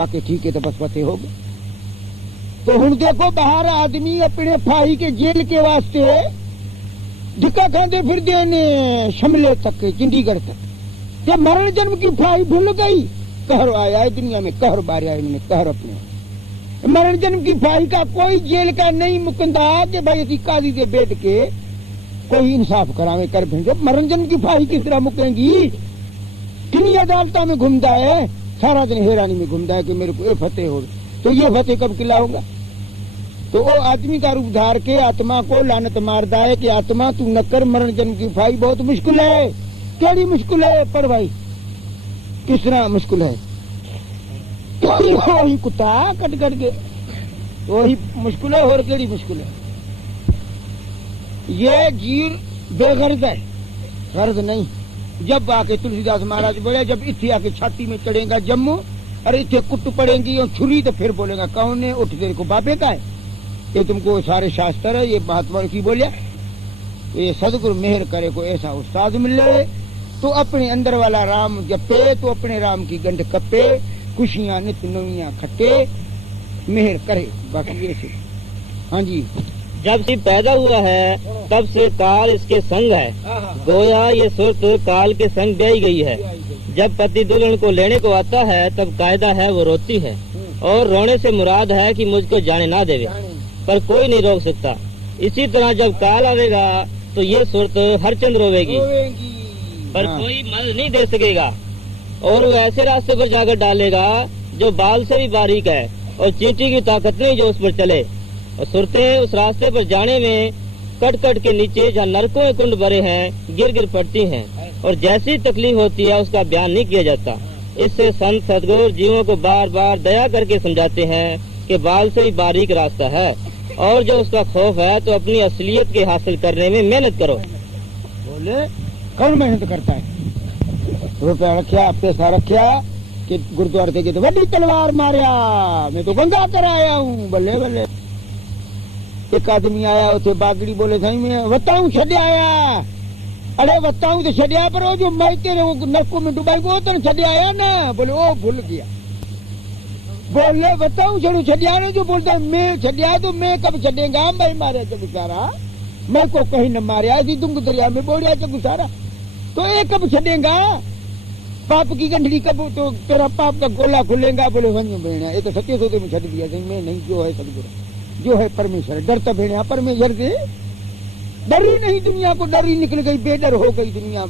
आके ठीक है तो बस फतेह हो गए। तो हुण देखो बाहर आदमी अपने भाई के जेल के वास्ते धिक्का खाते फिरदे ने शिमले तक चंडीगढ़ तक। ते मरण जन्म की फाई भूल गई। कहर आया है दुनिया में, कहर बार आया इन्होंने, कहर अपने मरण जन्म की फाई का कोई जेल का नहीं मुकंदा कि भाई असी काजी दे बैठ के कोई इंसाफ करावे कर भेजो। मरण जन्म की फाई किस तरह मुकेंगी? कितनी अदालतों में घूमता है, सारा दिन हैरानी में घूमता है कि मेरे को ये फतेह हो। तो ये फतेह कब किला होगा? तो वो आदमी का रूप धार के आत्मा को लानत मारता है कि आत्मा तू न कर मरण जन्म की फाई, बहुत मुश्किल है। केड़ी मुश्किल है पर भाई, किस तरह मुश्किल है? वही कुत्ता कट कट के वही मुश्किल है। और केड़ी मुश्किल है? ये जीव बेगर्ज है, गर्ज नहीं। जब आके तुलसीदास महाराज बोले, जब इथे आके छाती में चढ़ेगा जम्मू और इथे कुट पड़ेगी और छुरी, तो फिर बोलेगा कौन ने? उठ तेरे को बापे का है, ये तुमको सारे शास्त्र है, ये महात्मा की बोलिया। ये सदगुरु मेहर करे को ऐसा उस्ताद मिले तो अपने अंदर वाला राम जपे, तो अपने राम की गंढ कपे, खुशियां नित नवियां खटे, मेहर करे। बाकी ऐसे। हाँ जी। जब से पैदा हुआ है तब से काल इसके संग है, गोया ये सुरत काल के संग ब्याई गई है। जब पति दुल्हन को लेने को आता है तब कायदा है वो रोती है, और रोने से मुराद है कि मुझको जाने ना देवे, पर कोई नहीं रोक सकता। इसी तरह जब काल आवेगा तो ये सुरत हरचंद रोवेगी, पर कोई मदद नहीं दे सकेगा, और वो ऐसे रास्ते पर जाकर डालेगा जो बाल से भी बारीक है, और चींटी की ताकत नहीं जो उस पर चले। और सुरतें उस रास्ते पर जाने में कट कट के नीचे जहाँ नरकों के कुंड भरे हैं गिर गिर पड़ती हैं, और जैसी तकलीफ होती है उसका बयान नहीं किया जाता। इससे संत सदगुरु जीवों को बार बार दया करके समझाते हैं कि बाल से भी बारीक रास्ता है, और जो उसका खौफ है तो अपनी असलियत के हासिल करने में मेहनत करो। बोले कौन मेहनत करता है? रुपया रखा, पैसा रखा कि गुरुद्वारे से गए तो बड़ी तलवार मारिया, मैं तो गंगा कर आया हूँ। बल्ले बल्ले। एक आदमी आया, उसे बागड़ी बोले साईं मैं बताऊं छड्या आया। अरे बताऊं तो छड्या, पर वो जो मैं तेरे नरकों में डुबाई वो तो छड्या आया ना। बोले ओ भूल गया। बोले बताऊं छड़ू छड्या ने, जो बोलता है मैं छड्या तो मैं कब छड़ेगा? मैं मारे तो गुजारा, मैं को कहीं न मारिया, दुंग दरिया में बोलिया तो गुजारा, तो ये कब छड़ेगा? पाप की गंढड़ी कब तो तेरा पाप का गोला खुलेगा? बोले वही भेड़िया, ये तो सत्य सोते में छड़ दिया मैं नहीं, जो है सदगुरु, जो है परमेश्वर। डरता भेड़िया परमेश्वर से डरी नहीं, दुनिया को डरी निकल गई, बेडर हो गई दुनिया।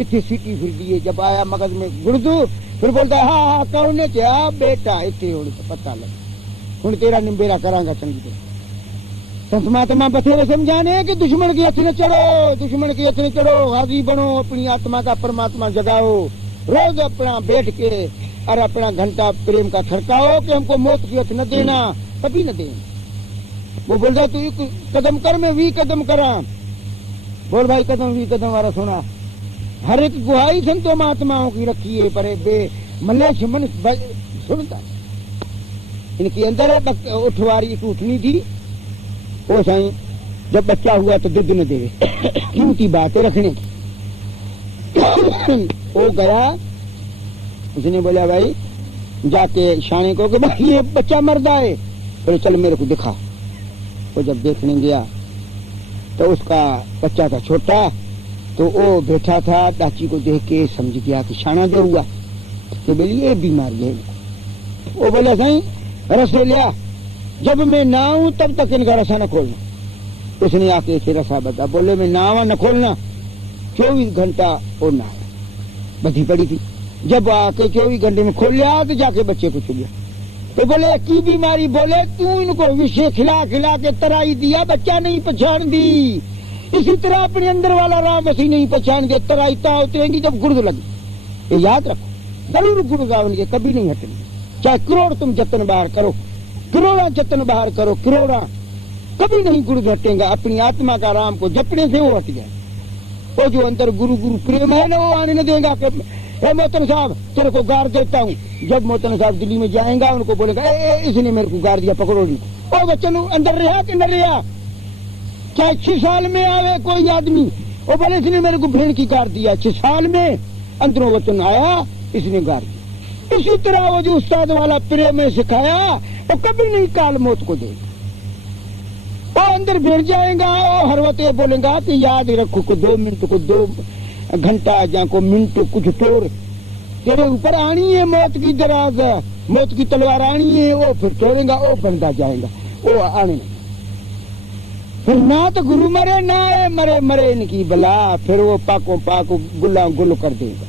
इतनी सीटी फिर दिए, जब आया मगज में गुर्दू, फिर बोलता है हाँ हाँ कौन ने क्या बेटा इतने हो तो पता लग, हूं तेरा निम्बेरा करांगा चंगी तरह। संत महात्मा बथेरे समझाने कि दुश्मन की हथ न चढ़ो, दुश्मन की हथ न चढ़ो, हाजी बनो, अपनी आत्मा का परमात्मा जगाओ, रोज अपना बैठ के और अपना घंटा प्रेम का खड़काओ कि हमको मौत की हथ न देना, कभी न देना। वो बोलता तू कदम कर, मैं 20 कदम करा। बोल भाई कदम 20 कदम वाला सुना। हर एक गुहाई संतों महात्माओं की रखी है, पर बे मलेश मन सुनता। इनके अंदर उठवारी उठनी थी, वो साईं जब बच्चा हुआ तो दूध न देवे, कीमती बातें रखने की। वो गया, उसने बोला भाई जाके शाने को कि भाई ये बच्चा मरदा है। बोले चल मेरे को दिखा। वो जब देखने गया तो उसका बच्चा था छोटा, तो वो बैठा था, दाची को देख के समझ गया कि शाना दे हुआ कि बोली ये बीमारी है। वो बोला साईं रसे लिया, जब मैं ना आऊं तब तक इनका रसा न खोलना। उसने आके इसे रसा बता, बोले मैं ना आवा न खोलना। 24 घंटा और ना बधी पड़ी थी। जब आके 24 घंटे में खोल लिया तो जाके बच्चे को छुलिया। तो बोले की बीमारी? बोले तू इनको विषय खिला खिला के तराई दिया, बच्चा नहीं पहचान दी। इसी तरह अपने अंदर वाला राम वसी नहीं पहचान दे, तराई ता उतरेंगी जब गुर्द लगी। ये याद रखो, जरूर गुरु गावन के कभी नहीं हटेंगे। चाहे करोड़ तुम जतन बाहर करो, करोड़ा जतन बाहर करो, करोड़ा कभी नहीं गुरु हटेगा। अपनी आत्मा का राम को जपने से वो हट जाए। वो जो अंदर गुरु गुरु प्रेम है ना, वो आने न देगा कि मोहतन साहब तेरे को गार देता हूँ। जब मोहतन साहब दिल्ली में जाएगा उनको बोलेगा इसने मेरे को गार दिया, पकड़ो नहीं। वो बच्चन अंदर रहा कि न रहा, चाहे 6 साल में आवे कोई आदमी, वो बोले इसने मेरे को भेड़ की गार दिया। 6 साल में अंदरों वचन आया, इसने गार दिया। इसी तरह वो जो उस्ताद वाला प्रेम में सिखाया वो कभी नहीं काल मौत को देगा। वो अंदर बैठ जाएगा और हर वक्त ये बोलेगा कि याद रखो को 2 मिनट को 2 घंटा या को मिनट कुछ तोड़ तेरे ऊपर आनी है मौत की दराज, मौत की तलवार आनी है, वो फिर तोड़ेगा, वो बनता जाएगा, वो आने नहीं। फिर ना तो गुरु मरे ना मरे मरे इनकी बला, फिर वो पाको पाको गुल्ला गुल कर देगा।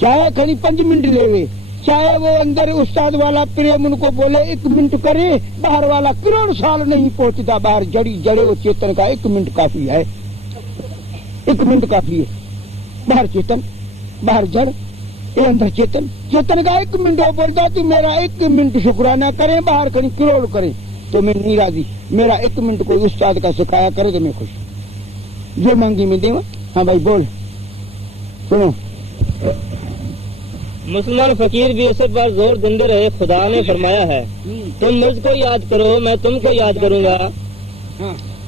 चाहे खड़ी 5 मिनट लेवे, चाहे वो अंदर उस्ताद वाला प्रेम उनको बोले 1 मिनट करे, बाहर वाला करोड़ साल नहीं पहुंचता। बाहर जड़ी जड़े वो चेतन का 1 मिनट काफी है, 1 मिनट काफी है। बाहर चेतन, बाहर जड़, ये अंदर चेतन, चेतन का 1 मिनट वो बोलता तू मेरा 1 मिनट शुक्राना करे, बाहर खड़ी करोड़ करे तो मैं नहीं राजी। मेरा 1 मिनट कोई उस्ताद का सिखाया करे तो मैं खुश, जो मांगी मैं देवा। हाँ भाई बोल, सुनो। मुसलमान फकीर भी उस पर जोर देते रहे। खुदा ने फरमाया है तुम मुझको याद करो, मैं तुमको याद करूंगा।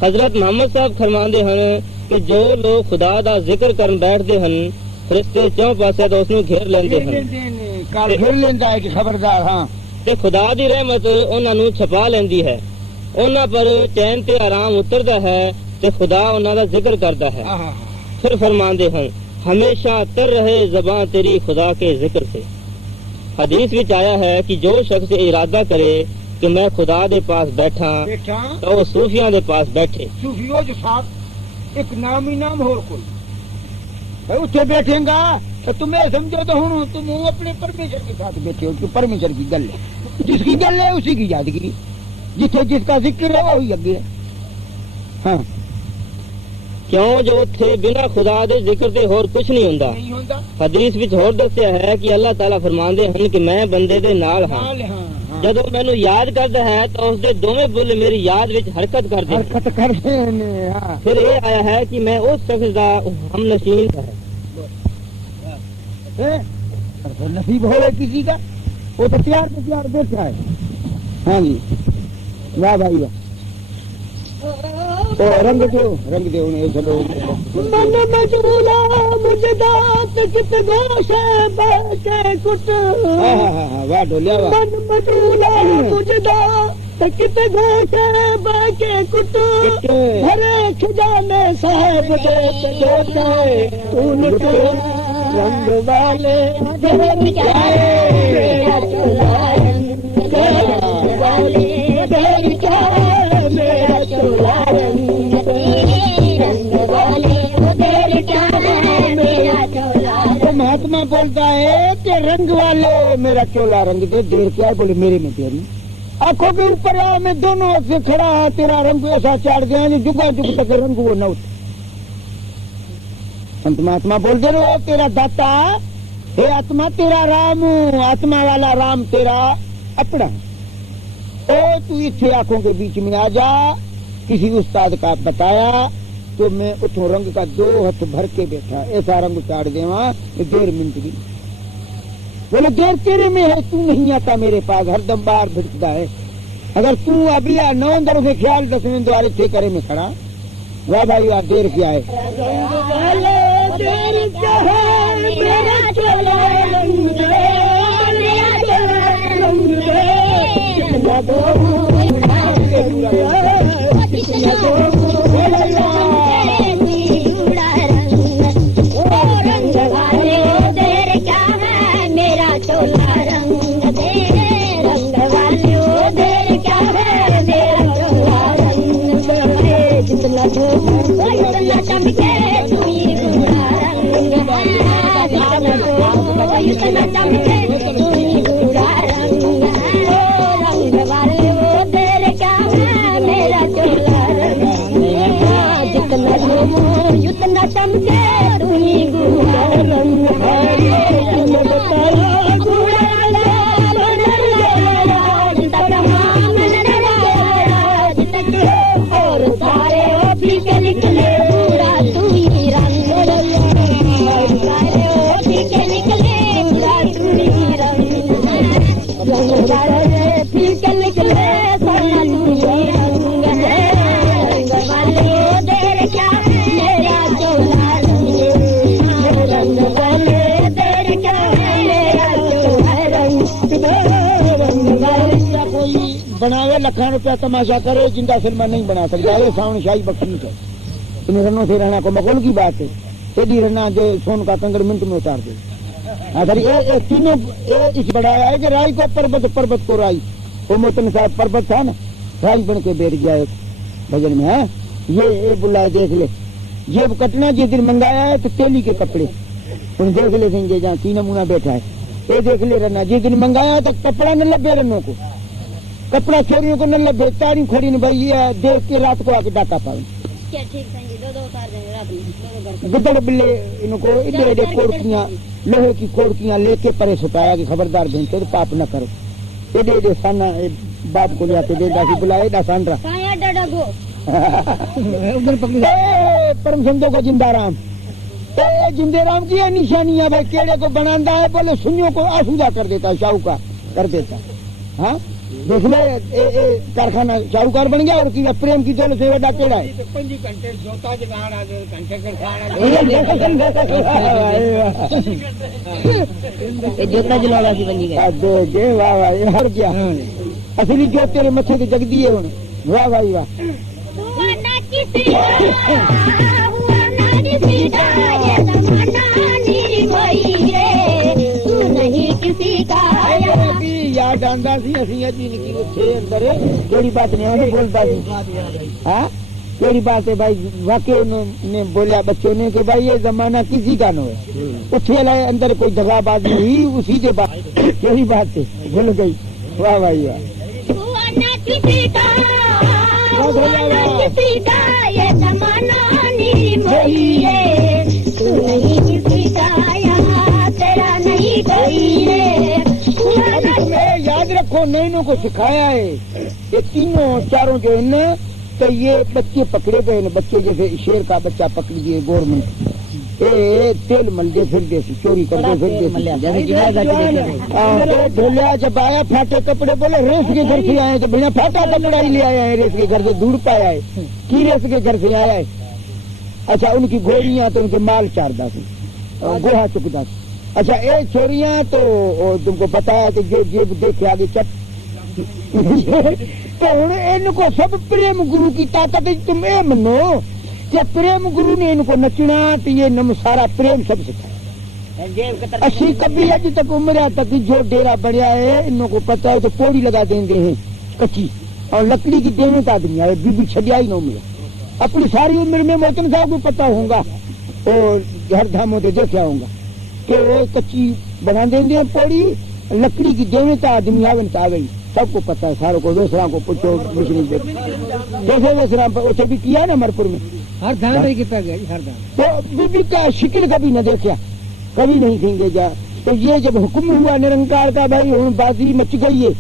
हजरत मोहम्मद साहब फरमाते हैं कि जो लोग खुदा दा जिक्र कर बैठते हैं फरिश्ते चौं पासे तो उसनू घेर लेंदे हैं। काल घेर लेंदा है कि खबरदार। हाँ ते खुदा दी रहमत उन्हां नू छपा लेंदी है, उन्हां पर चैन ते आराम उतरदा है ते खुदा उन्हां दा जिक्र करदा है। फिर फरमाते हैं हमेशा तर रहे ज़बान तेरी खुदा के जिक्र से। हदीस विच आया है कि जो शख्स इरादा करे कि मैं खुदा दे पास बैठा तो वो सूफियां दे पास बैठे। सूफियों के साथ एक नाम ही नाम और कोई भाई उठे बैठेगा तो तुम्हें समझो तो हूँ तुम अपने परमेश्वर के साथ बैठे हो। परमेश्वर की गल है, जिसकी गल है उसी की यादगिरी, जिसे जिसका जिक्र है वही अगे है। हाँ क्यों जो थे बिना खुदा दे जिक्र दे होर कुछ नहीं हुंदा। हदीस विच होर दस्सिया है कि अल्लाह ताला फरमांदे हैं कि मैं बंदे दे नाल हां, जदों मैनू याद करदा है तो उसदे दोवें बुल मेरी याद विच हरकत करदे ने। फिर ये आया है कि मैं उस शख्स दा हमनशीन है। नसीब हो किसी का वो तो तैयार बैठा है। हाँ जी वाह भाई वाह। तो रंग दो उन्हें चलो। मन मजबूला मुझे दात कित गोश बाके कुट। वाह डोलिया वाह। मन मजबूला मुझे दात कित गोश बाके कुट। हरे खजाने साहब दे दोते तून रंग वाले मेरा चोला रंग वाले मेरा चोला रंग वाले मेरा चोला। तो महात्मा बोलता है कि रंग वाले मेरा चोला रंग दे। देर क्या है बोले मेरे में देर नहीं। आंखों के ऊपर आ मैं दोनों से खड़ा है, तेरा रंग ऐसा चाड़ गया जुगा जुग तक रंग वो न उठे। संत महात्मा बोलते रहो तेरा दाता हे आत्मा तेरा राम, आत्मा वाला राम तेरा अपना। ओ तू इतने आंखों के बीच में आ जा, किसी उस्ताद का बताया तो मैं उठो रंग का 2 हाथ भर के बैठा, ऐसा रंग चाड़ देवा 1.5 मिनट की। बोले देर तेरे में है, तू नहीं आता मेरे पास, हरदम बाहर भिड़कता है। अगर तू अभी 9 दरों से ख्याल 10वें द्वारे थे करे में खड़ा। वाह भाई वाह। देर क्या है देर क्या है मेरा चोला रंग दे, मेरा चोला रंग दे। रंग वाले देर क्या है मेरा चोला रंग दे, रंग वाले देर क्या है मेरा चोला रंग दे। जितना उतना चमके तू ही बूढ़ा रंग है, इतना चमके तू ही बूढ़ा रंग है। रंग वाले वो देर क्या है मेरा चोला रंग है, जितना उतना चमके तू ही बूढ़ा रंग है। और सारे फीके निकले पूरा तू ही रंग, सारे फीके निकले पूरा तू ही रंग, सारे फीके निकले सारा तू ही रंग है। रंग वाले देर क्या मेरा चोला रंग, रंग वाले देर क्या मेरा चोला बनावे लाखों रुपया तमाशा करे, जिंदा सिनेमा नहीं बना सकता। ये सावन शाही बख्शी है, तुम्हें रनों से रहना को मगोल की बात है। एडी रहना जो सोन का कंगड़ मिनट में उतार दे। अगर ये तीनों इस बढ़ाया है कि राई को पर्वत, पर्वत को राई। वो मोतन साहब पर्वत था ना, राई बन के बैठ गया एक भजन में है। ये बुलाए देख ले, ये कटना जिस दिन मंगाया है तो तेली के कपड़े उन देख ले देंगे जहाँ की नमूना बैठा है। ये देख ले रना जिस दिन मंगाया तो कपड़ा न लगे रनों को, कपड़ा छोरियों को न लगे। तारी खड़ी न भाई ये देख के रात को आके डाका पाए। क्या ठीक है जी, दो उतार देंगे रात में। गिदड़ बिल्ले इनको इधर इधर कोड़कियां, लोहे की कोड़कियां लेके परे सुटाया कि खबरदार भेंटे तो पाप न करो। एडे एडे साना बाप को जाके दे दासी बुलाए दा सांडरा कहाँ डाडा गो उधर पकड़ परम संतों को जिंदा राम। जिंदे राम की है निशानियां भाई, केड़े को बनांदा है बोले सुनियों को आसूदा कर देता है, शाहूकार कर देता है। हाँ देख ले कारखाना शाहूकार बन गया और की प्रेम की दौलत से बड़ा केड़ा है। जोता जलाड़ा सी बनी गई। वाह वाह, और क्या असली जोत तेरे मथे के जगदी है। वाह भाई वाह। याद आंदा सी असी अजी की उठे अंदर केड़ी बात नहीं आती बोलता सी। हाँ केड़ी बात है भाई, वाकई उन्होंने बोला बच्चों ने कि भाई ये जमाना किसी का न है। उठे लाए अंदर कोई दगाबाज नहीं, उसी के बाद केड़ी बात है भूल गई। वाह भाई वाह। ये जमाना निर्मोही है, तू नहीं किसी का यहाँ तेरा नहीं कोई रे। याद रखो नैनों को सिखाया है ये तीनों चारों जो है ना, तो ये बच्चे पकड़े गए न, बच्चे जैसे शेर का बच्चा पकड़ लिए गवर्नमेंट तेल मल दे फिर देसी चोरी कर दे फिर ढोलिया जब आया फाटे कपड़े बोले रेस के घर से आए तो बिना फाटा कपड़ा ही ले आया है, रेस के घर से ढूंढ पाया है की रेस के घर से आया है। अच्छा उनकी घोड़ियां तो उनके माल चारदा थी, गोहा चुकदा थी। अच्छा ये चोरियां तो तुमको बताया कि जो जेब देखे आगे चप तो इनको सब प्रेम गुरु की ताकत। तुम ये मनो कि प्रेम गुरु ने इनको नचना तो ये सारा प्रेम सब सिखाया। असी कभी अज तक उम्र तक जो डेरा बढ़िया है इनको पता है तो पौड़ी लगा देंगे हैं कच्ची, और लकड़ी की देने आदमी आए बीबी छड़िया ही न उम्र। अपनी सारी उम्र में मोहतन साहब को पता होगा और हर धामों से देखा होगा कि वो कच्ची बना देंगे पौड़ी, लकड़ी की देवता आदमी आवन आ गई, सबको पता है सारों को। वेसरा को पूछो कैसे वेसरा उसे भी किया ना मरपुर में हर धाम पे कितना गया हर धाम। तो बीबी का शिकिल कभी न देखा, कभी नहीं देंगे जा। तो ये जब हुक्म हुआ निरंकार का भाई हूँ बाजी मच गई है,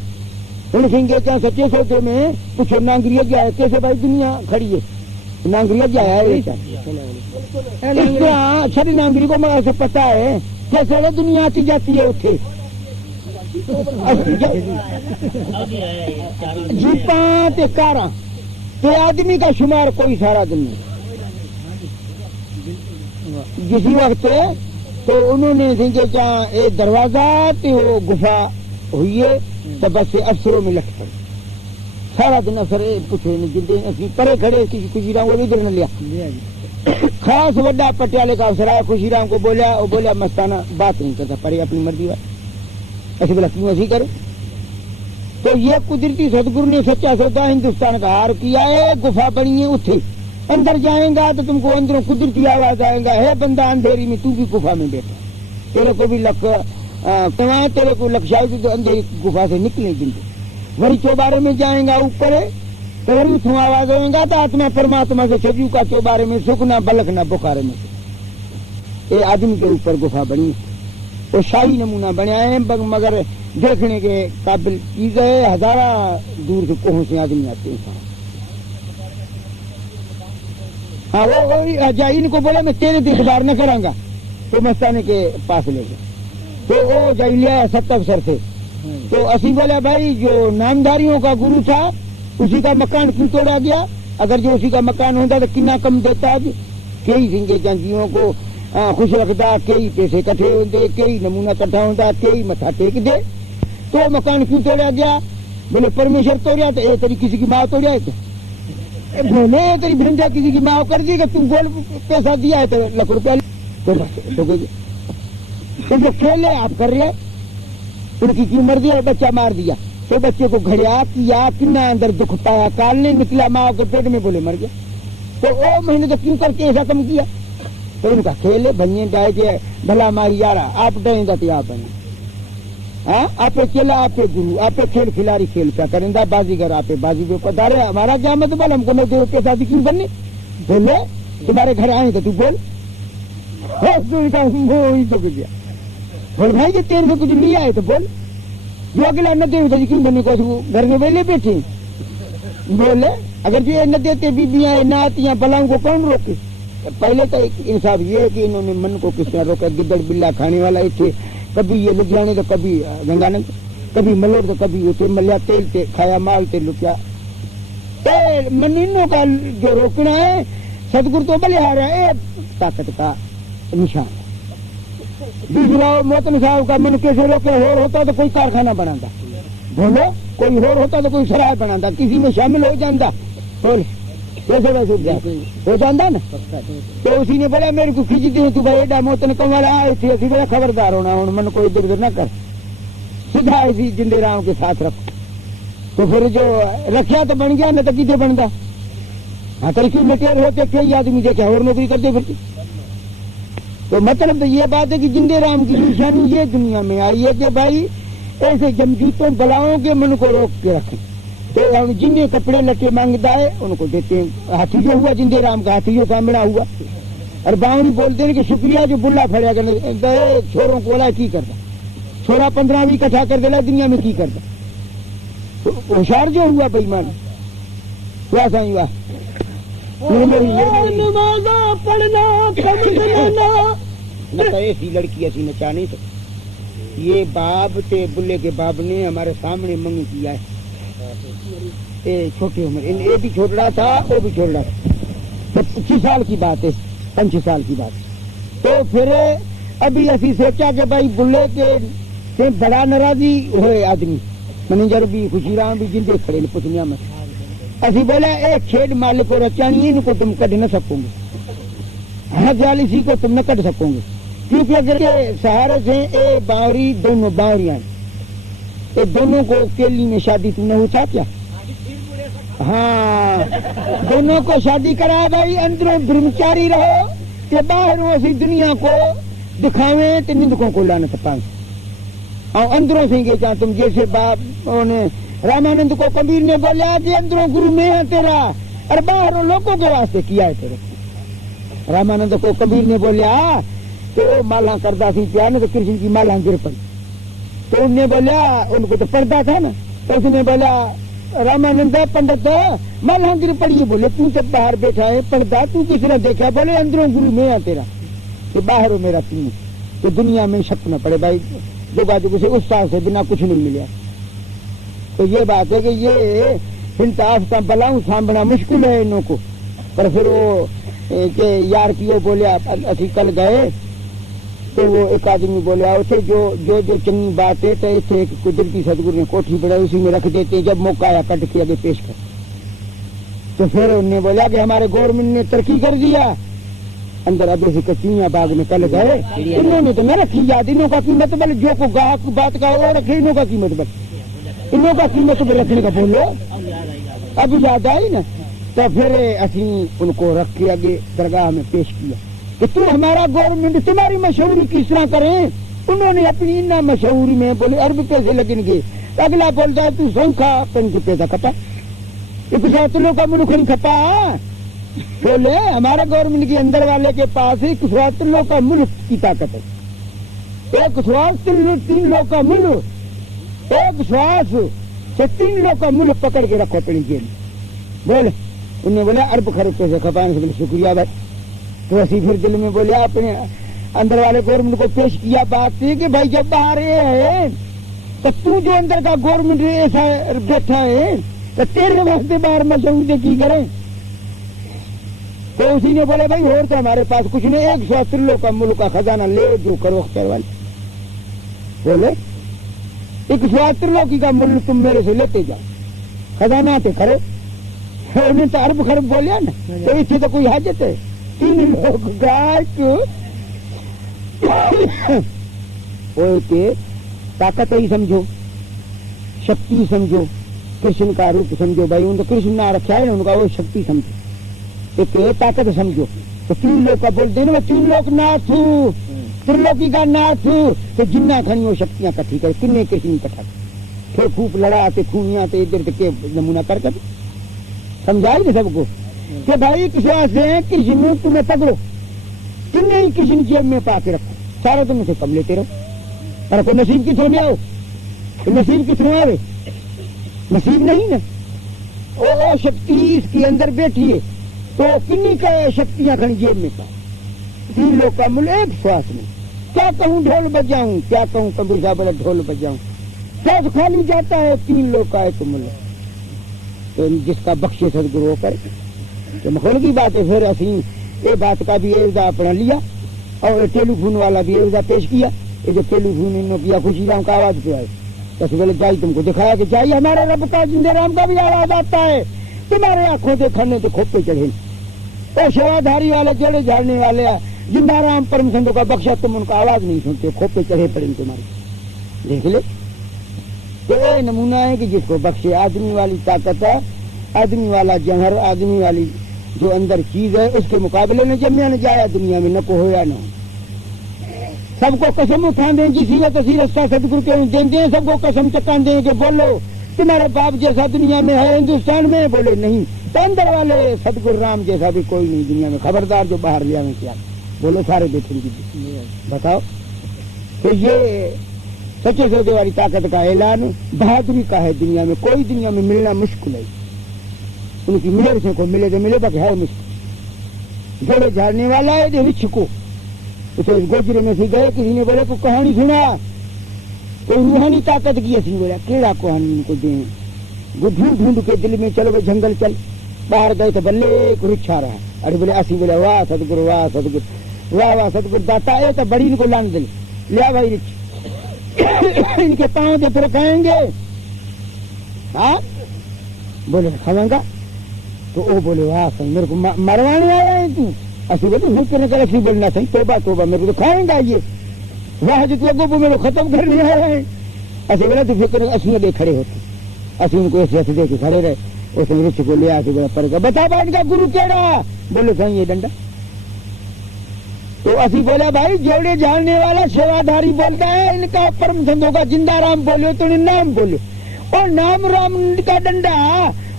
हूँ सिंगे क्या सच्चे सौदे में पूछो नांगरिया क्या है, कैसे भाई दुनिया खड़ी है नांगरिया क्या है। अच्छा नांगरी को मैं ऐसे पता है कैसे दुनिया आती जाती है उठे जीपा ते कारा तो आदमी का शुमार कोई सारा दिन नहीं। जिसी वक्त तो उन्होंने देंगे जहाँ एक दरवाजा तो वो गुफा हुई है तो बस अफसरों में लट पड़े सारा दिन अफसर पूछे जिंदे परे खड़े किसी खुशीराम को इधर न लिया। खास बड़ा पटियाले का अफसर आया, खुशीराम को बोला, वो बोला मस्ताना बात नहीं करता परे अपनी मर्जी बात ऐसे बोला क्यों ऐसी करे। तो ये कुदरती सदगुरु ने सच्चा सौदा हिंदुस्तान का हार किया है। गुफा बनी है उठे अंदर जाएगा तो तुमको अंदरों कुदरती आवाज आएगा, है बंदा अंधेरी में तू भी गुफा में बैठा, तेरे को भी लक तेरे को लक्षाई तो अंधेरी गुफा से निकले जिंदगी। वही चौबारे में जाएगा ऊपर तो वही उठू आवाज होगा तो आत्मा परमात्मा से छजू का चौबारे में सुख ना बलक ना बुखारे में। ये आदमी के ऊपर गुफा बनी, वो शाही नमूना बनाया है मगर देखने के काबिल चीज है। हजारा दूर से कोहों से आदमी आते हैं। हाँ वो जा इनको बोला मैं तेरे इतबार न करांगा तो मस्ताने के पास ले गया तो वो जा लिया 7 अफसर से। तो असी बोला भाई जो नामधारियों का गुरु था उसी का मकान क्यों तोड़ा गया, अगर जो उसी का मकान होता तो कितना कम देता। कई सिंगे चांचियों को खुश रखता, कई पैसे कट्ठे होते, कई नमूना कट्ठा होता, कई मथा टेक दे, तो मकान क्यों तोड़ा गया। बोले परमेश्वर तोड़िया तो तेरी किसी की माँ तोड़िया है क्या? बोले तेरी भिंडा किसी की माँ कर दी कि तुम गोल पैसा दिया है तो लाख रुपया तो बस तो जो खेले आप कर रहे उनकी की मर दिया बच्चा मार दिया तो बच्चे को घड़िया किया कितना अंदर दुख पाया काल नहीं निकला माँ के पेट में बोले मर गया तो वो मैंने तो क्यों करके ऐसा कम किया तो उनका खेले बनिए डाय के भला मारी यारा आप डरे जाते आप बने हाँ आप चला आप गुरु आप खेल खिलाड़ी खेल क्या करेंदा बाजीगर आप बाजी पे पधारे हमारा क्या मतलब हमको न दे पैसा क्यों बनने बोले तुम्हारे घर आए तो तू बोल तो गया बोल भाई कि तेरे से कुछ लिया है तो बोल जो अगला न दे तो क्यों बनने को घर में वेले बैठे बोले अगर जो न देते बीबियां न आती बलाओं को कौन रोके पहले तो एक इंसाफ ये है कि इन्होंने मन को किस तरह रोका गिद्दड़ बिल्ला खाने वाला ही थे कभी ये लुधियाने तो कभी गंगानगर कभी मलोर तो कभी उसे मलिया तेल ते खाया माल ते लुटिया मनीनों का जो रोकना है सदगुरु तो बलिहार है ताकत का निशान दूसरा मोतन साहब का मन कैसे रोके होर होता तो कोई कारखाना बनाता बोलो कोई होर होता तो कोई सराय बनाता किसी में शामिल हो जाता बोल वैसे वैसे हो जाता ना तो उसी ने बोला मेरे को खींच दी तू भाई एडा मोतन कमाला आए थे असी बड़ा खबरदार होना हूं मन कोई इधर उधर न कर सीधा इसी जिंदे राम के साथ रखो तो फिर जो रखिया तो बन गया न तो किधे बनता हाँ तरक्की मेटेर होते कई आदमी देखे और नौकरी करते फिरते तो मतलब तो ये बात है कि जिंदे राम की निशानी ये दुनिया में आई है कि भाई ऐसे जमजूतों बलाओं के मन को रोक के रखें तो हम जिन्हें कपड़े लटे मांगता है उनको देते हैं हाथी जो हुआ जिंदे राम का हाथी जो सामना हुआ और बावरी बोलते हैं कि शुक्रिया जो बुल्ला फड़िया कर छोरों को बोला की करता छोरा 15 भी इकट्ठा कर देला दुनिया में की करता तो होशियार जो हुआ बेईमान क्या सही हुआ नमाज़ा पढ़ना न ऐसी लड़की ऐसी नचा नहीं सकती ये बाप ते बुल्ले के बाप ने हमारे सामने मंग किया है छोटी उम्र ये भी छोटा था वो भी छोटा था तो 25 साल की बात है 25 साल की बात तो फिर अभी ऐसी सोचा कि भाई बुल्ले के से बड़ा नाराजी हुए आदमी मैनेजर भी खुशीराम भी जिंदे खड़े पुतनिया में असी बोला एक खेड मालिक को रचानी इनको तुम कट न सकोगे हाँ जालिसी को तुम न कट सकोगे क्योंकि अगर सहारे से ए बावरी दोनों बावरियां तो दोनों को केली में शादी तूने उठा क्या हाँ दोनों को शादी करा भाई अंदरों ब्रह्मचारी रहो कि बाहरों ऐसी दुनिया को दिखावे तो निंदकों को लाना पाए और अंदरों से गेचा तुम जैसे बाप ने रामानंद को कबीर ने बोला कि अंदरों गुरु में है तेरा और बाहरों लोगों के वास्ते किया है तेरे रामानंद को कबीर ने बोला तो माला करदा थी प्यार ने तो कृष्ण की माला गिर पड़ी तो उनने बोला उनको तो पढ़ता था ना तो उसने बोला रामानंद पंडित माला गिर पड़ी बोले तू तो बाहर बैठा है पढ़ता तू किस तरह देखा बोले अंदरों गुरु में है तेरा तो बाहर मेरा तू तो दुनिया में शक न पड़े भाई दो बाजू से उत्साह से बिना कुछ नहीं मिला तो ये बात है कि ये इंसाफ का बलाऊ सामना मुश्किल है इनों को पर फिर वो के यार की वो बोले असी कल गए तो वो एक आदमी बोले उसे जो चंगी बात है तो इसे एक कुदरती सदगुरु ने कोठी बढ़ाई उसी में रख देते जब मौका आया कट के आगे पेश कर तो फिर उन्होंने बोला कि हमारे गवर्नमेंट ने तरक्की कर दिया अंदर अब से कचिया बाग में कल गए इन्होंने तो न रखी याद इनों का कीमत बल जो को गाहक बात का वो रखे इनों का कीमत बल इनों का कीमत बल रखने का बोलो अब याद आई ना तो फिर असी उनको रख के आगे दरगाह में पेश किया कि तू हमारा गवर्नमेंट तुम्हारी मशहूरी किस तरह करें उन्होंने अपनी इन्ना मशहूरी में बोले अरब पैसे लगेंगे अगला बोलता है तू सौखा पेन के पैसा खपा एक का मुल्क खपा बोले हमारे गवर्नमेंट के अंदर वाले के पास ही कुशवातलों का मुल्क की ताकत है एक श्वास 3 लोग का मुल्क एक श्वास से 3 लोग का मुल्क पकड़ के रखो अपनी जेल बोले उन्हें बोला अरब खरब पैसे खपाने से बोले शुक्रिया भाई तो ऐसी फिर दिल में बोले अपने अंदर वाले गवर्नमेंट को पेश किया बात थी कि भाई जब बाहर है तो तू जो अंदर का गवर्नमेंट ऐसा बैठा है तो तेरे वास्ते बाहर मशहूर की करें तो उसी ने बोले भाई और तो हमारे पास कुछ नहीं 100 का मुल्क का खजाना ले जो करो अख्तर वाले बोले ایک سواتر لوکی کا مل تم میرے سے لیتے جاؤ خزانہ تے کرو انہیں تو ارب خرب بولیا نا تو اس سے تو کوئی حاجت ہے 3 لوگ گائے کیوں کے طاقت ہی سمجھو شکتی سمجھو کرشن کا روپ سمجھو بھائی ان کو کرشن نہ رکھا ہے ان کا وہ شکتی سمجھو ایک طاقت سمجھو تو 3 لوگ کا بول دینا 3 لوگ ناتھ ترلوکی کا ناتھ تو جنہ کھانی وہ شکتیاں کٹھی کر کنے کرشن کٹھا پھر خوب لڑا آتے خونیاں آتے ادھر تک نمونہ کر سمجھائی نا سب کو کہ بھائی کسی سے کرشن تمہیں پکڑو کن ہی کرشن جیب میں پا کے رکھو سارا تم اسے کم لیتے رہو پر کوئی نصیب کتوں میں آؤ نصیب کتوں آئے نصیب نہیں نا وہ شکتی اس کے اندر بیٹھی ہے تو کنی کا شکتیاں کھڑی جیب میں پا 3 لوگ کا مل ایک سواس میں کیا کہوں ڈھول بجاؤں کیا کہوں کبھی صاحب ڈھول بجاؤں سوچ کھالی جاتا ہے 3 لوگ کا ایک مل تو جس کا بخشے سدگرو کرے تو مخول کی بات ہے پھر اسی یہ بات کا بھی عرضہ اپنا لیا اور ٹیلی فون والا بھی عرضہ پیش کیا یہ جو ٹیلی فون انہوں کیا خوشی رام کا آواز پہ آئے اس ویلے جائی تم کو دکھایا کہ چاہیے ہمارے رب کا جندے رام کا بھی آواز آتا ہے تمہارے آنکھوں سے کھانے تو کھوپے چڑھے اور شیوادھاری والے جڑے جھاڑنے والے جندہ رام پرم سندھوں کا بخشا تم ان کا آواز نہیں سنتے کھوپے چڑھے پڑیں تمہارے دیکھ لے تو یہ نمونہ ہے کہ جس کو بخشے آدمی والی طاقت ہے آدمی والا جوہر آدمی والی جو اندر چیز ہے اس کے مقابلے میں جمیا نہ جایا دنیا میں نہ کو ہو یا نہ سب کو قسم اٹھا دیں کسی کا تصویر رستہ سدگرو کے دیں دیں سب کو قسم چکان دیں کہ بولو تمہارے باپ جیسا دنیا میں ہے ہندوستان میں بولے نہیں تو اندر والے سدگرو رام جیسا بھی کوئی نہیں دنیا میں خبردار جو باہر لیا میں کیا بولو سارے دیکھیں گے بتاؤ تو یہ سچے سوچے والی طاقت کا اعلان بہادری کا ہے دنیا میں کوئی دنیا میں ملنا مشکل ہے ان کی ملے سے کو ملے تو ملے باقی ہے مشکل جڑے جھاڑنے والا ہے رچ کو گوجرے میں سے گئے کسی نے بولے کو کہانی سنا کوئی روحانی طاقت کی اسی بولا کیڑا کہانی ان کو دیں ڈھونڈ ڈھونڈ کے دل میں چلو جنگل چل باہر گئے تو بلے ایک رچ آ رہا ہے ارے بولے اسی بولے واہ سدگرو واہ سدگرو واہ واہ سدگرو داتا ہے تو بڑی ان کو لان دل لیا بھائی رچ ان کے پاؤں سے پھر کھائیں گے ہاں بولے کھاؤں گا تو وہ بولے واہ میرے کو مروانے آیا ہے تو اسی بولے فکر کر اسی بولنا صحیح توبہ توبہ میرے کو تو کھائیں گا یہ واہ جو لوگوں کو میرے ختم کرنے آیا ہے ایسے بولا تو فکر اسی دے کھڑے ہوتے اسی ان کو ایسے دے کے کھڑے رہے اس نے رچ کو لیا بولا پر گا بتا بات کا گرو کیڑا بولے صحیح یہ ڈنڈا تو اسی بولے بھائی جوڑے جاننے والا سیوادھاری بولتا ہے ان کا پرم سندھوں کا جندہ رام بولے تو نام بولے اور نام رام کا ڈنڈا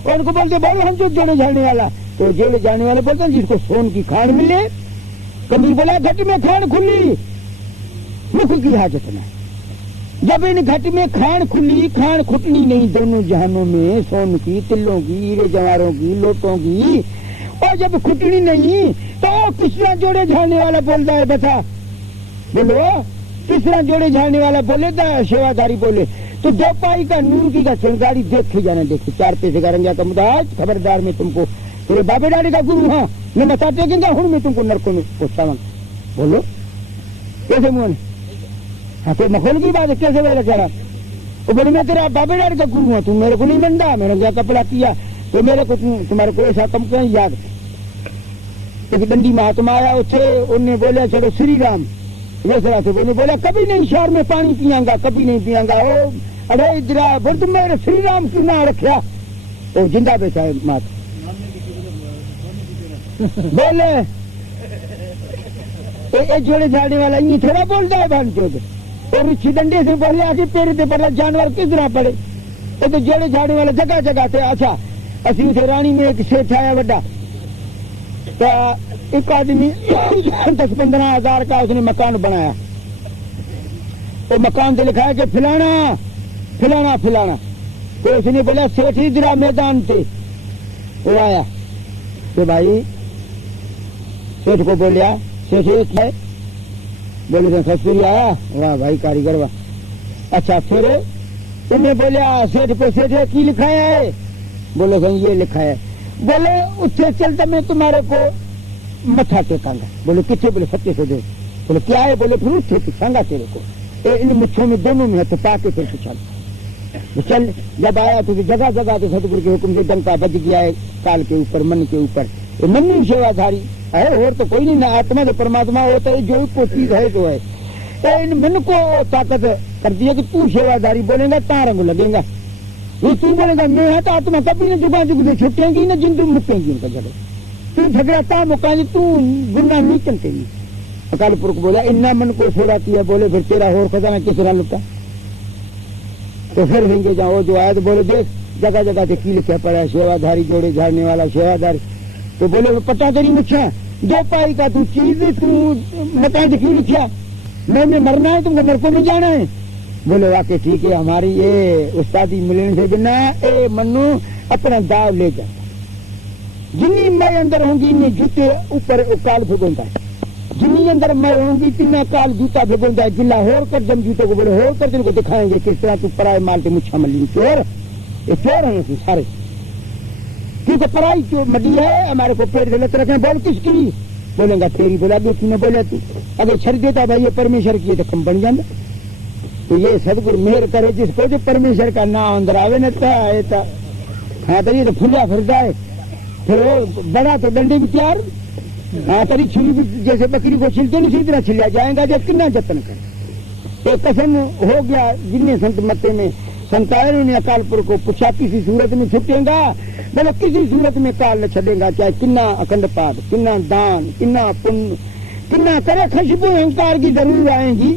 اور ان کو بولتے بولو ہم جو جوڑے جاننے والا تو جوڑے جانے والے بولتے ہیں جس کو سون کی کھان ملے کبھی بولا گھٹ میں کھان کھلی مکھ کی حاجت نہ جب ان گھٹ میں کھان کھلی کھان کھٹنی نہیں دونوں جہانوں میں سون کی تلوں کی ہیرے جواروں کی لوٹوں کی اور جب کھٹنی نہیں تو کس طرح جوڑے جھاڑنے والا بولتا ہے بتا بولو کس طرح جوڑے جھاڑنے والا بولے تو سیوادھاری بولے تو 2 پائی کا نور کی کا چنگاری دیکھے جانا دیکھے 4 پیسے کا رنگیا کا مداج خبردار میں تم کو تیرے بابے ڈاڑی کا گرو ہاں میں بتاتے کہ ہوں میں تم کو نرکوں میں پہنچاؤں بولو کیسے منہ ہاں تو مخول کی بات ہے کیسے بولے کہہ رہا وہ بولے میں تیرا بابے ڈاڑی کا گرو ہوں تم میرے کو نہیں بنتا میں نے کیا کپڑا کیا تو میرے کو تمہارے کو ایسا کم کیا یاد ڈنڈی مہاتما آیا اتنے انہیں بولے چلو شری رام ویسے سے بولے بولا کبھی نہیں شہر میں پانی پیاں گا کبھی نہیں پیاں گا ارے ادھر بول تم میرے شری رام کیوں نہ رکھا وہ زندہ بیٹھا ہے مات بولے جوڑے جھاڑنے والا یہ تھوڑا بولتا ہے بھان چود اور رچی ڈنڈے سے بولے آگے پیڑ سے پڑا جانور کس طرح پڑے وہ تو جوڑے جھاڑنے والا جگہ جگہ تھے اچھا اسی اسے رانی میں ایک سیٹ آیا بڑا تو ایک آدمی 10-15 ہزار کا اس نے مکان بنایا وہ مکان سے لکھا ہے کہ فلانا فلانا فلانا تو اس نے بولا سیٹ ادھر میدان تھے وہ آیا کہ بھائی سیٹ کو بولیا سیٹ ایک ہے بولے تو سسپوری آیا واہ بھائی کاریگر واہ اچھا پھر انہیں بولیا سیٹ کو سیٹ کی لکھا ہے بولو بھائی یہ لکھا ہے بولے اس سے چلتا میں تمہارے کو متھا ٹیکاں گا بولے کتنے بولے 700 دے بولے کیا ہے بولے پھر اٹھے پوچھاں گا تیرے کو ان مچھوں میں دونوں میں ہاتھ پا کے پھر پوچھا چل جب آیا تو جگہ جگہ تو سدگرو کے حکم سے ڈنکا بج گیا ہے کال کے اوپر من کے اوپر. من سیوا دھاری ہے اور تو کوئی نہیں نہ آتما تو پرماتما ہوتا ہے جو کوئی چیز ہے تو ہے. ان من کو طاقت کر دیا کہ تو سیوا داری بولے گا تا رنگ لگے گا. یہ تو بولے گا میں ہے تو آتما کبھی نہ جگہ جگہ چھٹیں گی نہ جن تم مکیں گی ان کا جھگڑے. تو جھگڑا تا مکا جی تو گناہ نہیں چلتے گی. اکال پورک بولا اتنا من کو چھوڑا کیا بولے پھر تیرا اور خزانہ کس طرح لگتا. تو پھر ہوں گے جاؤ جو آئے تو بولے دیکھ جگہ جگہ سے کی لکھا پڑا ہے سیوا دھاری جوڑے جھاڑنے والا سیوا داری. تو بولے پتا تیری مچھا 2 پائی کا تو چیز تو بتا کیوں لکھا میں نے مرنا ہے تم کو نرکوں میں جانا ہے. بولے واقعی ٹھیک ہے ہماری یہ استادی ملنے سے بنا اے منو اپنا داؤ لے جاتا. جنی میں اندر ہوں گی انہیں جوتے اوپر کال بھگونتا ہے. جنی اندر میں ہوں گی تین کال جوتا بھگونتا ہے. گلا ہو کر جب جوتے کو بولے ہو کر تین کو دکھائیں گے کس طرح تو پرائے مال کے مچھا ملی چور. یہ چور ہیں سارے کیونکہ پرائی جو مڈی ہے ہمارے کو پیٹ غلط رکھنا. بول کس کی بولیں گا تیری. بولا بیٹی نے بولا تو اگر چھڑ دیتا بھائی یہ پرمیشور کی تو کم بن جانا. تو یہ سدگرو مہر کرے جس کو جو پرمیشور کا نام اندر آوے نہ تھا. ہاں تو یہ تو پھلا پھرتا ہے پھر بڑا تو ڈنڈے بھی تیار. ہاں تری چھری بھی جیسے بکری کو چھلتے نہیں اسی طرح چھلیا جائے گا جب کتنا جتن کرے. ایک قسم ہو گیا جن سنت متے میں سنتائروں نے اکال پور کو پوچھا کسی صورت میں چھٹیں گا. بولے کسی صورت میں کال نہ چھڑے گا چاہے کنا اکھنڈ پاٹ کنا دان کنا پن کنا کرے خوشبو اہنکار کی ضرور آئیں گی.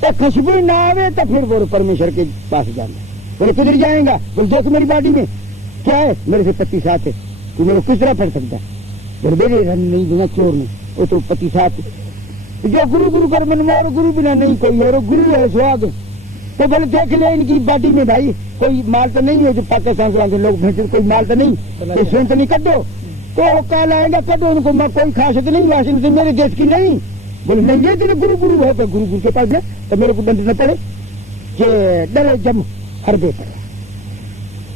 تو خوشبو نہ آوے تو پھر وہ پرمیشور کے پاس جانا. بولے کدھر جائیں گا. بولے دیکھ میری باڈی میں کیا ہے میرے سے پتی ساتھ ہے تو میرے کس طرح پڑھ سکتا ہے. بولے میرے رن نہیں بنا چور نہیں وہ تو پتی ساتھ جو گرو گرو کر من اور گرو بنا نہیں کوئی اور گرو ہے سواگ. تو بولے دیکھ لے ان کی باڈی میں بھائی کوئی مال تو نہیں ہے جو پاکستان سے لوگ بھیجتے کوئی مال تو نہیں کوئی سون تو نہیں کٹو. تو کال آئے گا کٹو ان کو کوئی خاصت نہیں واشنگ سے میرے دیش کی نہیں. بولے نہیں یہ تیرے گرو گرو ہے تو گرو گرو کے پاس جائے تو میرے کو ڈنڈ نہ پڑے کہ ڈرے جم ہر بے پڑا.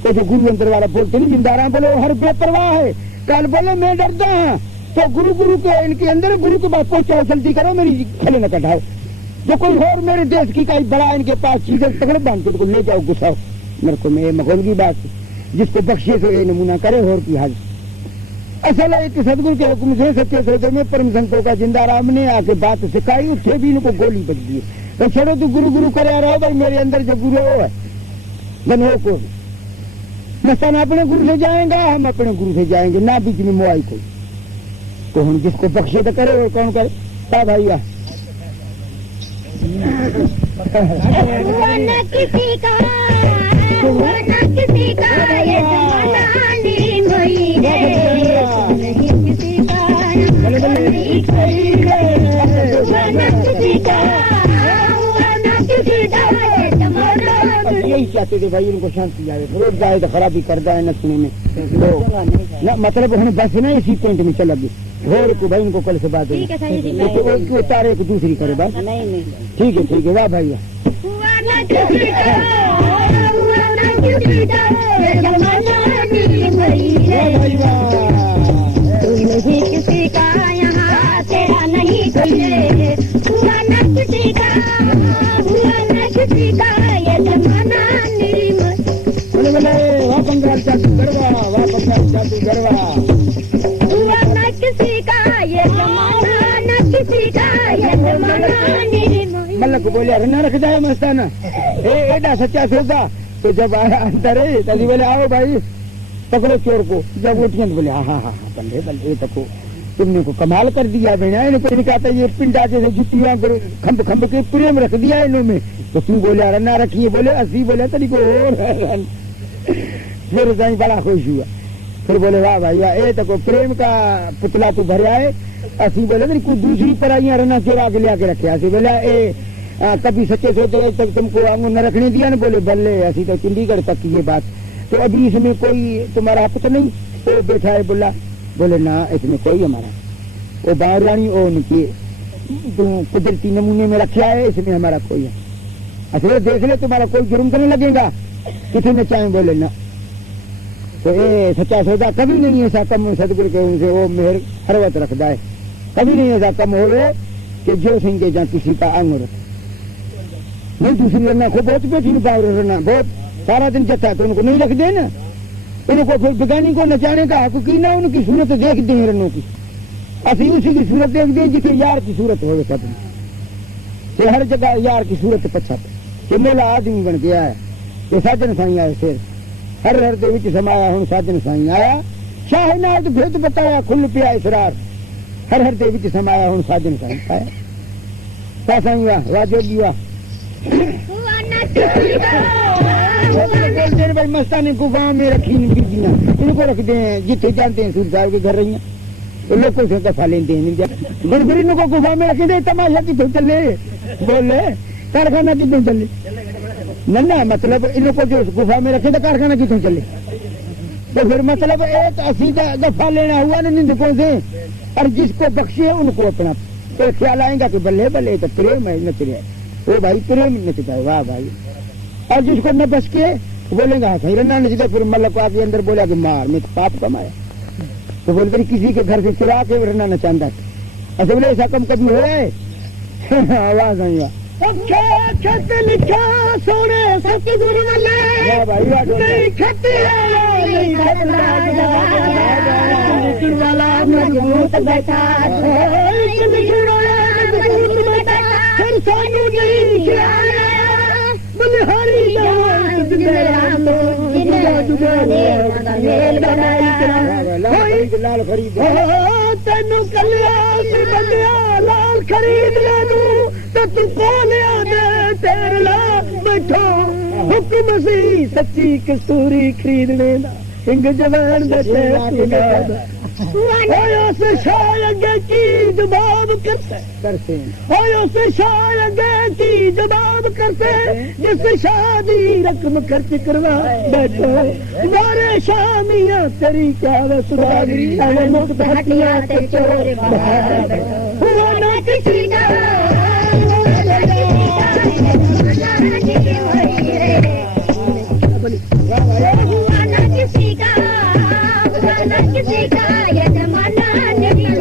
تو جو گرو اندر والا بولتے نہیں زندہ بولے ہر بے پرواہ ہے. کل بولے میں ڈرتا ہوں تو گرو کے ان کے اندر گرو کے بعد پہنچاؤ جلدی کرو میری کھلے نہ کٹاؤ. جو کوئی اور میرے دیش کی کئی بڑا ان کے پاس چیزیں پکڑے باندھ کے لے جاؤ گساؤ. میرے کو میں مغول بات جس کو بخشے سے یہ نمونہ کرے اور کی حاضر. اصل ہے کہ سدگرو کے حکم سے سچے سودے میں پرم سنتوں کا زندہ رام نے آ کے بات سکھائی. اٹھے بھی ان کو گولی بج گئی. تو چھوڑو تو گرو گرو کرے آ رہا ہو بھائی میرے اندر جو گرو ہے بنو کو مثلاً اپنے گرو سے جائیں گا ہم اپنے گرو سے جائیں گے نہ بیچ میں موائی کوئی. تو ہم جس کو بخشے تو کرے اور کون کرے تا بھائی کسی کا کسی کا یہ زمانہ نہیں ہوئی ہے. نہیں کسی کا نہیں کوئی ہے. کسی کا کسی کا یہ زمانہ یہی چاہتے تھے بھائی ان کو شانتی جائے روز جائے تو خرابی کرتا ہے نسنے میں. مطلب ہمیں بس نا اسی پوائنٹ میں چلا گیا گھر کو بھائی ان کو کل سے بات ہے تارے کو دوسری کرے بس. ٹھیک ہے واہ بھائی کسی کا یہاں تیرا نہیں کوئی ہے. کسی کا کسی کا یہ زمانہ نہیں واہ بنگال چاچو گروا واہ بنگال چاچو گروا. کسی کا یہ زمانہ نہ کسی کا یہ زمانہ نہیں. ملک کو بولے نہ رکھ جائے مستانہ ایڈا سچا سودا. تو جب آیا اندر تبھی بولے آؤ بھائی پکڑو چور کو. جب اٹھیں تو بولے ہاں بلے بلے تکو تم نے کو کمال کر دیا بہنا. کوئی کہتا یہ پنڈا جیسے جتیاں کھمب کھمب کے پورے میں رکھ دیا انہوں میں. تو تم بولے نہ رکھیے بولے اسی بولے تری کو اور پھر بڑا خوش ہوا. پھر بولے واہ بھائی واہ اے تکو پریم کا پتلا تو بھریا ہے. اسی بولے تری کوئی دوسری پرائیاں رنا چورا کے لیا کے رکھے. اسی بولے اے کبھی سچے سوچے تک تم کو آنگن نہ رکھنے دیا نا. بولے بلے ایسی تو چنڈی گڑھ تک کی یہ بات. تو ابھی اس میں کوئی تمہارا حق تو نہیں. وہ بیٹھا ہے بولا بولے نہ اس میں کوئی ہمارا وہ باہر رانی وہ ان کی قدرتی نمونے میں رکھا ہے اس میں ہمارا کوئی ہے. اصل دیکھ لے تمہارا کوئی جرم کرنے لگے گا کسی میں چاہیں بولے نہ. تو یہ سچا سودا کبھی نہیں ایسا کم سدگرو کے ان سے وہ مہر ہر وقت رکھتا ہے. کبھی نہیں ایسا کم ہو رہے کہ جو سنگے جہاں کسی کا انگ رکھ نہیں دوسری رہنا کو بہت بیٹھی پاور رہنا بہت سارا دن جتا تو ان کو نہیں رکھ دے نا ان کو پھر بگانی کو نچانے کا حق کی نہ ان کی صورت دیکھ دیں رنوں کی اسی اسی کی صورت دیکھ دیں جتنے یار کی صورت ہوئے سب کہ ہر جگہ یار کی صورت پچھا کہ میرا آدمی بن گیا ہے یہ ساجن سائی آئے پھر ہر دے وچ سمایا ہوں ساجن سائی آیا شاہ نات بھید بتایا کھل پیا اسرار ہر دے وچ سمایا ہوں ساجن سائی آیا ساسائی واہ راجو جی واہ بھائی مستانی کو گاؤں میں رکھی بیجیاں ان کو رکھ دیں جتنے جانتے ہیں سور صاحب کے گھر رہی ہیں لوگوں سے دفاع لیتے ہیں گڑبڑی کو گفا میں رکھ دیں تماشا کتوں چلے بولے کارخانہ کتوں چلے نہ مطلب ان کو جو گفا میں رکھے تو کارخانہ کتوں چلے تو پھر مطلب ایک اسی دفاع لینا ہوا نا نندکوں سے اور جس کو بخشے ان کو اپنا تو خیال آئے گا کہ بلے بلے تو پریم ہے نچ رہے وہ بھائی پریم نچتا ہے واہ بھائی اور جس کو نہ بس کے بولیں گا خیر نہ نچتا پھر ملک آ کے اندر بولا کہ مار میں پاپ کمایا تو بول کر کسی کے گھر سے چرا کے رہنا نہ چاہتا تھا اصل ایسا کم قدم ہو رہا ہے آواز آئی سونے لال خرید تین لال خرید بیٹھا حکم سی سچی کستوری خریدنے ہنگ جوان شاید کی جواب کرتے شاید کی جواب کرتے جس شادی رقم خرچ کروا بیٹھو مارے شامیاں تیری کیا وسواری مفت ہٹیاں تے چور ہوا نہ کسی کا کسی کا یہ زمانہ نہیں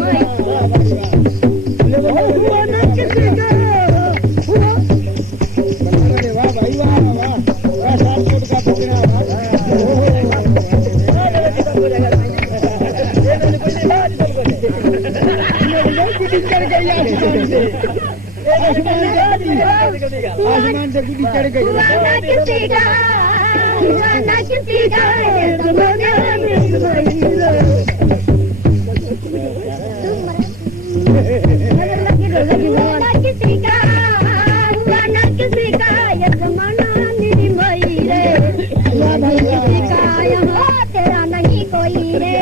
آسمان سے گڈی چڑھ گئی کسی کا تیرا نہیں کوئی رے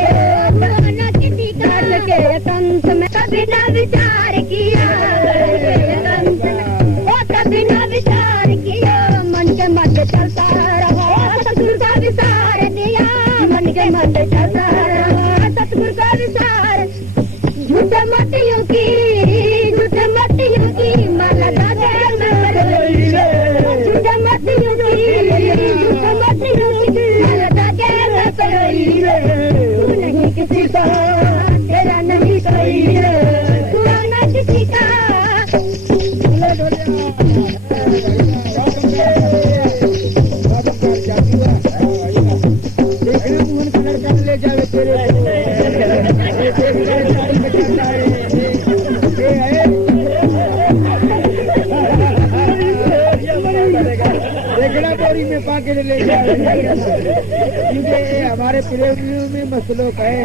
کسی کا کنس میں کبھی نہ وچار کیا کبھی نہ وچار کیا من کے مت چلتا رہا ستر کا وچار دیا من کے مت چلتا رہا ستر کا وچار جھوٹے مٹیوں کی مالا دادا جھوٹے مٹیوں کی مالا دادا نہیں کسی کا تیرا نہیں کوئی تو نہ کسی کا میں پا کے لے جائے کیونکہ ہمارے پریمیوں میں مسلوک ہے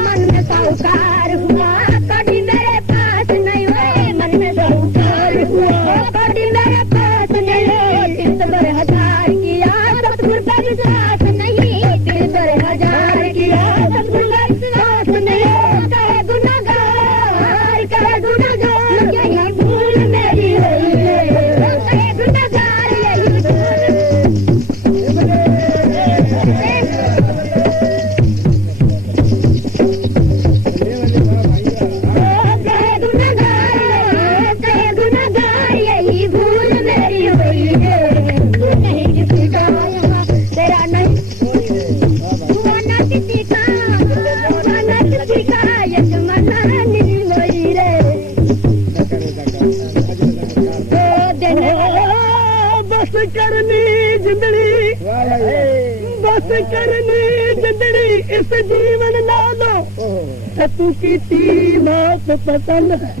من میں ساؤکار ہوا کبھی میرے پاس نہیں ہوئے من میں ساؤکار ہوا کبھی میرے پاس نہیں ہوئے 3,000 کیا ستگور کا وشواس نہیں 3,000 کیا ستگور کا وشواس نہیں کہے گناہگار اس جیون نالو تو کیتی موت پسند ہے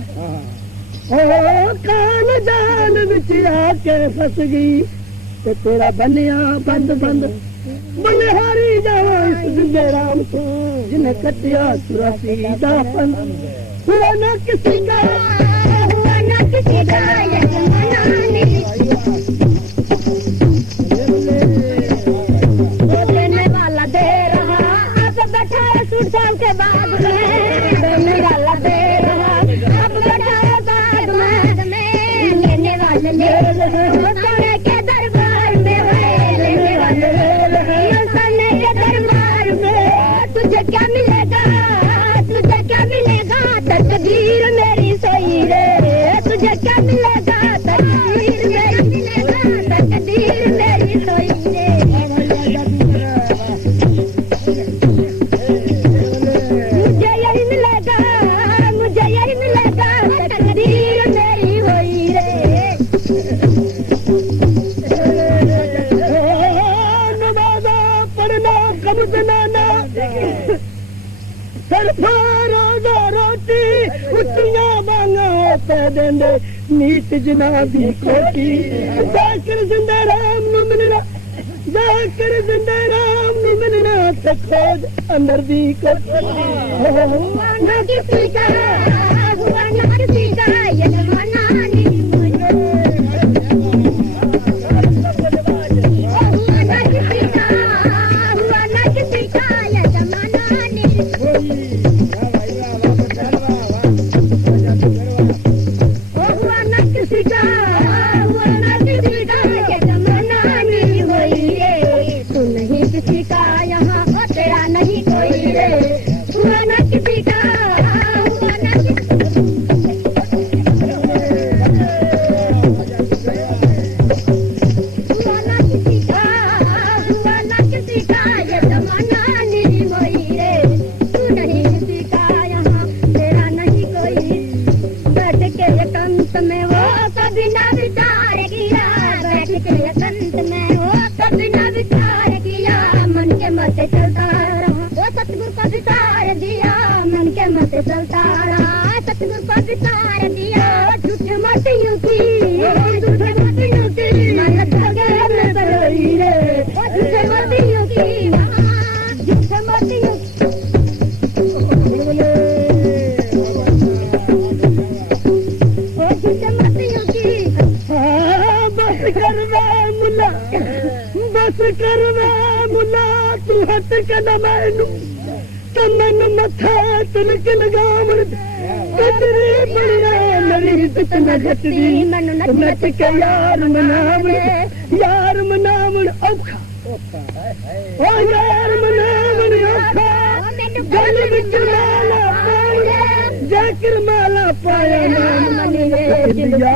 کان جان بچ آ کے پھس گئی تے تیرا بنیا بند بند بنہاری جاوا اس زندے رام کو جن کٹیا سراسی دا پند ہوا نہ کسی کا یہ زمانہ نہیں دینے والا دے رہا اب بیٹھا ہے 60 سال کے بعد میں دینے والا دے رہا اب بیٹھا ہے بعد میں لینے والے لے سونے کے دربار میں لینے والے سونے کے دربار میں تجھے کیا ملے گا تقدیر میری سوئی رے تجھے کیا ملے گا تقدیر میری سوئی رے مجھے یہی ملے گا تقدیر میری ہوئی رے نمازا پڑھنا قبض نانا سرفارا روٹی اٹھیاں بانگا پہ دیندے نیت جنابی کھوٹی ذاکر زندہ رام نو ملنا ذاکر زندہ رام نو ملنا تے کھوج اندر دی کوٹی ہوا نہ کسی کا یہ زمانہ نہیں ہوا نہ کسی کا یہ زمانہ نہیں ہوا نہ کسی کا یہ زمانہ نہیں ہوئی رے تو نہیں کسی کا یہاں تیرا نہیں کوئی رے ہوا نہ کسی کا یہ زمانہ نہیں ہوئی رے تو نہیں کسی کا یہاں تیرا نہیں کوئی بیٹھ کے کنت میں وہ کبھی نہ وچار کیا بیٹھ کے کنت میں وہ کبھی نہ وچار کیا من کے مت چلتا رہا وہ ستگور کو وچار دیا من کے مت چلتا رہا ستگور کو وچار دیا جھوٹے ماتیوں کی من دھگے میں بروئی رے جھوٹے ماتیوں کی جھوٹے ماتیوں بس کروا ملا تو ہٹ کنا مینو تو من متھا تلک لگاون کتری بڑیا میری عزت نہ گھٹدی نچ کے یار مناون اوکھا او یار مناون اوکھا گل وچ مالا پایا ذکر مالا پایا نام